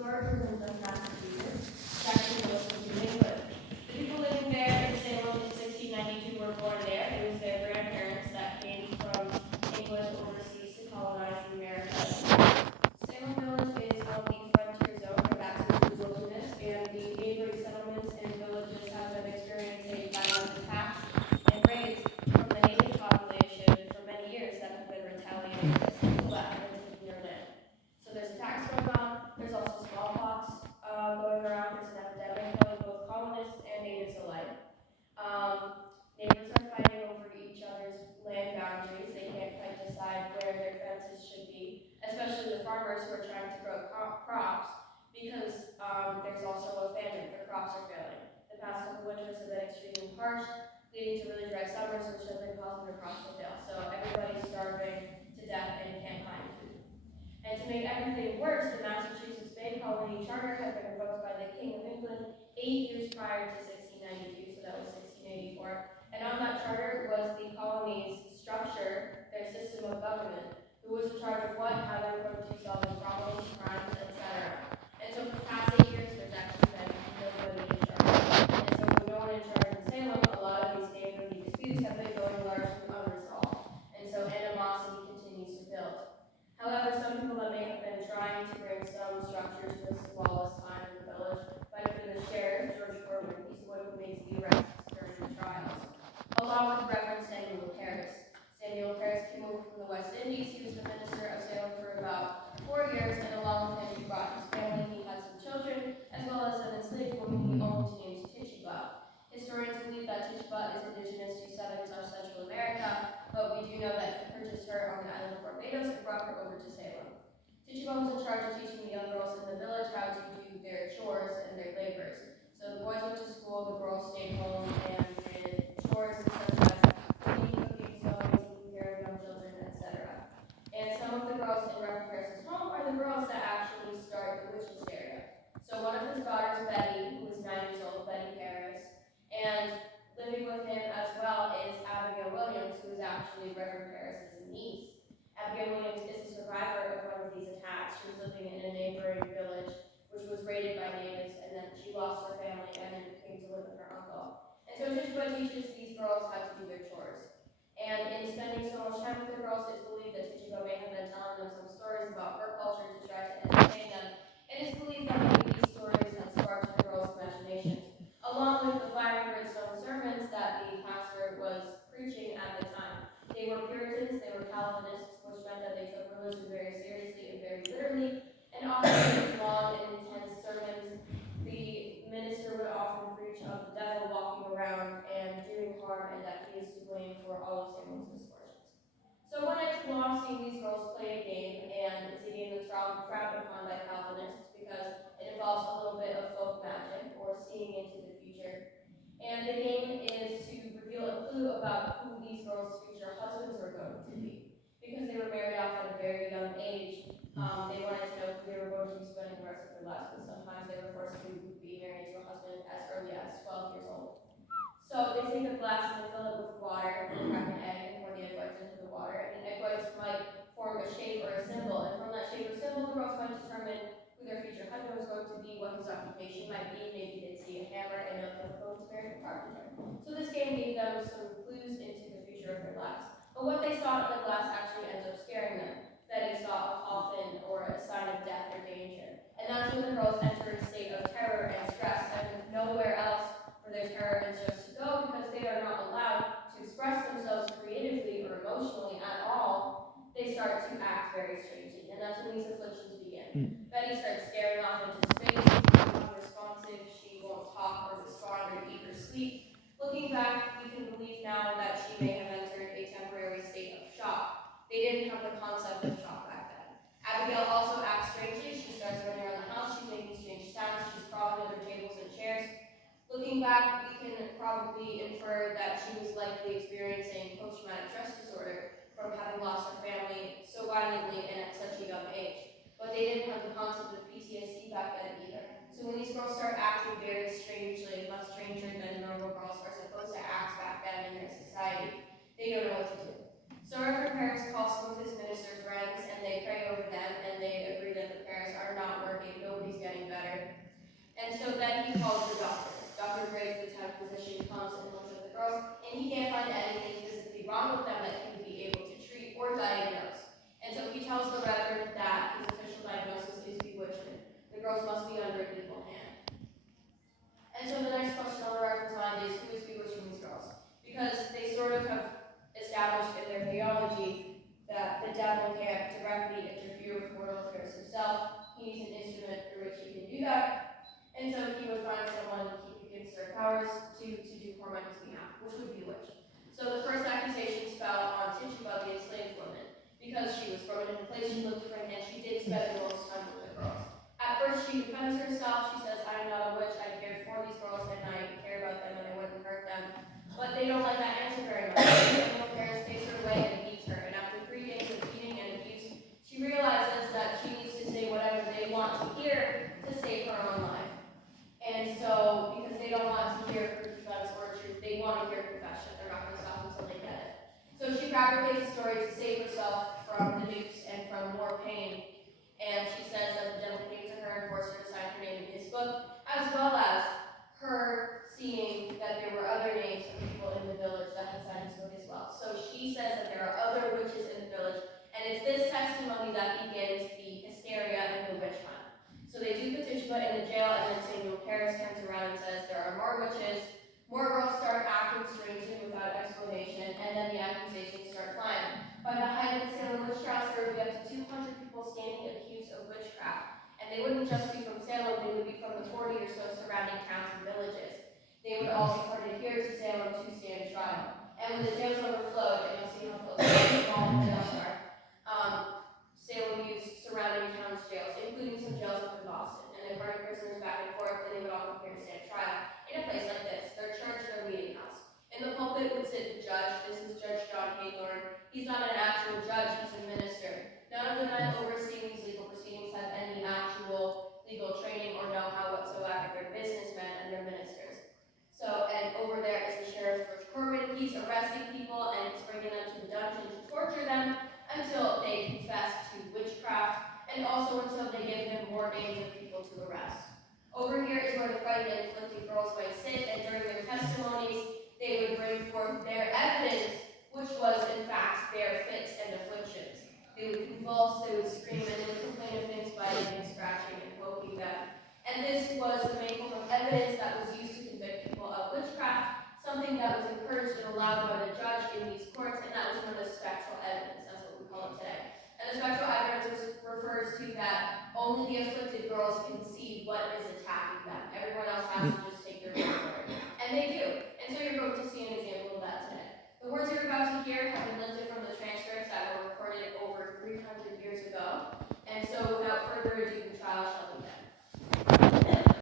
larger than just Massachusetts. It's actually most of New England. The people living there in Salem in 1692 were born there. It was their grandparents that came from England overseas to colonize the Americas. Salem Village is on the frontier zone of access to wilderness, and the neighboring settlements and villages have been experiencing violent attacks and raids from the native population for many years that have been retaliating against people that have been taking their land. So there's attacks going on. There's also smallpox going around. There's an epidemic killing both colonists and natives alike. Neighbors are fighting over each other's land boundaries. They can't quite decide where their fences should be, especially the farmers who are trying to grow crops because there's also a famine. Their crops are failing. The past couple winters have been extremely harsh, leading to really dry summers, which have been causing their crops to fail. So everybody's starving to death and can't find food. And to make everything worse, the Massachusetts Bay Colony Charter had been revoked by the King of England 8 years prior to 1692, so that was 1684. And on that charter was the colony's structure, their system of government, who was in charge of what, how they were going to solve problems, crimes, etc. And so for the past 8 years, there's actually been nobody in charge. And so with no one in charge in Salem, a lot of these neighborhood disputes have been going largely unresolved. And so animosity continues to build. However, some people that may have been trying to bring some structure to this lawless time in the village might have been the sheriff, George Corwin. He's the one who makes the arrests during the trials, along with Reverend Samuel Paris. Samuel Paris came over from the West Indies. He was the minister of Salem for about 4 years, and along with him, he brought his family. He had some children, as well as an enslaved woman he owned named Tituba. Historians believe that Tituba is indigenous to Central America, but we do know that he purchased her on the island of Barbados and brought her over to Salem. Tituba was in charge of teaching the young girls in the village how to do their chores and their labors. So the boys went to school, the girls stayed home and did chores such as cleaning, cooking, sewing, taking care of young children, etc. And some of the girls in Reverend Paris's home are the girls that actually start the witch hysteria. So one of his daughters, Betty, who was 9 years old, Betty Paris, and living with him as well is Abigail Williams, who is actually Reverend Paris's niece. Abigail Williams is a survivor of one of these attacks. She was living in a neighboring village, which was raided by natives, and then she lost her family and then came to live with her uncle. And so Tituba teaches these girls how to do their chores. And in spending so much time with the girls, it's believed that Tituba may have been telling them some stories about her culture to try to entertain them. And it's believed that maybe these stories had sparked the girls' imaginations, along with the fire and brimstone sermons that the pastor was preaching at the time. They were Puritans, they were Calvinists, which meant that they took religion very seriously and very literally, and often these long and intense sermons, the minister would often preach of the devil walking around and doing harm, and that he is to blame for all of Salem's misfortunes. So one night's long, seeing these girls play a game, and it's a game that's frowned upon by Calvinists because it involves a little bit of folk magic or seeing into the future. And the game is to reveal a clue about who these girls' future husbands were going to be. Because they were married off at a very young age, they wanted to know who they were going to be spending the rest of their lives with. Sometimes they were forced to be married to a husband as early as 12 years old. So they take a glass and they fill it with water and they crack an egg and pour the egg whites into the water. And the egg whites might form a shape or a symbol. And from that shape or symbol, the girls might determine who their future husband was going to be, what his occupation might be. Maybe they'd see a hammer and know they were going to marry a carpenter. So this game gave them some clues into the future of their lives. But what they saw in the glass actually ends up scaring them. Betty saw a coffin or a sign of death or danger. And that's when the girls enter a state of terror and stress, and with nowhere else for their terror and stress to go because they are not allowed to express themselves creatively or emotionally at all, they start to act very strangely. And that's when these afflictions begin. Betty starts staring off into space, she becomes unresponsive, she won't talk or respond or eat or sleep. Looking back, we can believe now that she may have entered a temporary state of shock. They didn't have the concept of shock back then. Abigail also acts strangely. She starts running around the house, she's making strange sounds, she's crawling under tables and chairs. Looking back, we can probably infer that she was likely experiencing post-traumatic stress disorder from having lost her family so violently and at such a young age. But they didn't have the concept of PTSD back then either. So when these girls start acting very strangely, much stranger than normal girls are supposed to act back then in their society, they don't know what to do. So Reverend Paris calls some of his minister friends and they pray over them and they agree that the prayers are not working, nobody's getting calls the doctor. Dr. Graves, the town physician, comes and looks at the girls, and he can't find anything physically wrong with them that he would be able to treat or diagnose. And so he tells the Reverend that his official diagnosis is bewitchment. The girls must be under an evil hand. And so the next question on the Reverend's mind is, who is bewitching these girls? Because they sort of have established in their theology that the devil can't directly interfere with mortal affairs himself. He needs an instrument through which he can do that. And so he would find someone he could give certain powers to do harm on his behalf, which would be witch. So the first accusations fell on Tituba, the enslaved woman, because she was from a place she looked different and she did spend the most time with the girls. At first she defends herself. She says, I am not a witch. I cared for these girls and I care about them and I wouldn't hurt them. But they don't like that answer very much. The parents takes her away and beats her. And after 3 days of beating and abuse, she realizes that she needs to say whatever they want to hear to save her own life. And so, because they don't want to hear her defense or truth, they want to hear confession. They're not going to stop until they get it. So she fabricates a story to save herself from the noose and from more pain. And she says that the devil came to her and forced her to sign her name in his book, as well as her seeing that there were other names of people in the village that had signed his book as well. So she says that there are other witches in the village, and it's this testimony that begins the hysteria and the witch hunt. So they do put Tituba in the jail, and then Samuel Paris turns around and says there are more witches. More girls start acting strangely without explanation, and then the accusations start flying. By the height of the Salem witch trials, there would be up to 200 people standing accused of witchcraft. And they wouldn't just be from Salem, they would be from the 40 or so surrounding towns and villages. They would all be carted here to Salem to stand trial. And when the jails overflowed, and you'll see how close the small jails are, Salem used surrounding towns' jails, including some jails up in Boston. And they brought prisoners back and forth, and they would all come here to stand trial in a place like this, their church, their meeting house. In the pulpit would sit the judge. This is Judge John Haythorne. He's not an actual judge, he's a minister. None of the men overseeing these legal proceedings have any actual legal training or know-how whatsoever. They're businessmen and they're ministers. So, and over there is the sheriff, George Corbin. He's arresting people and he's bringing them to the dungeon to torture them until they confess to witchcraft and also until they give him more names of people to arrest. Over here is where the frightened and afflicted girls might sit, and during their testimonies, they would bring forth their evidence, which was in fact their fits and afflictions. They would convulse, they would scream, and they would complain of things biting and scratching and poking them. And this was the main form of evidence that was used to convict people of witchcraft, something that was encouraged and allowed by the judge in these courts, and that was known as spectral evidence. That's what we call it today. And the spectral evidence refers to that only the afflicted girls can see what is attacking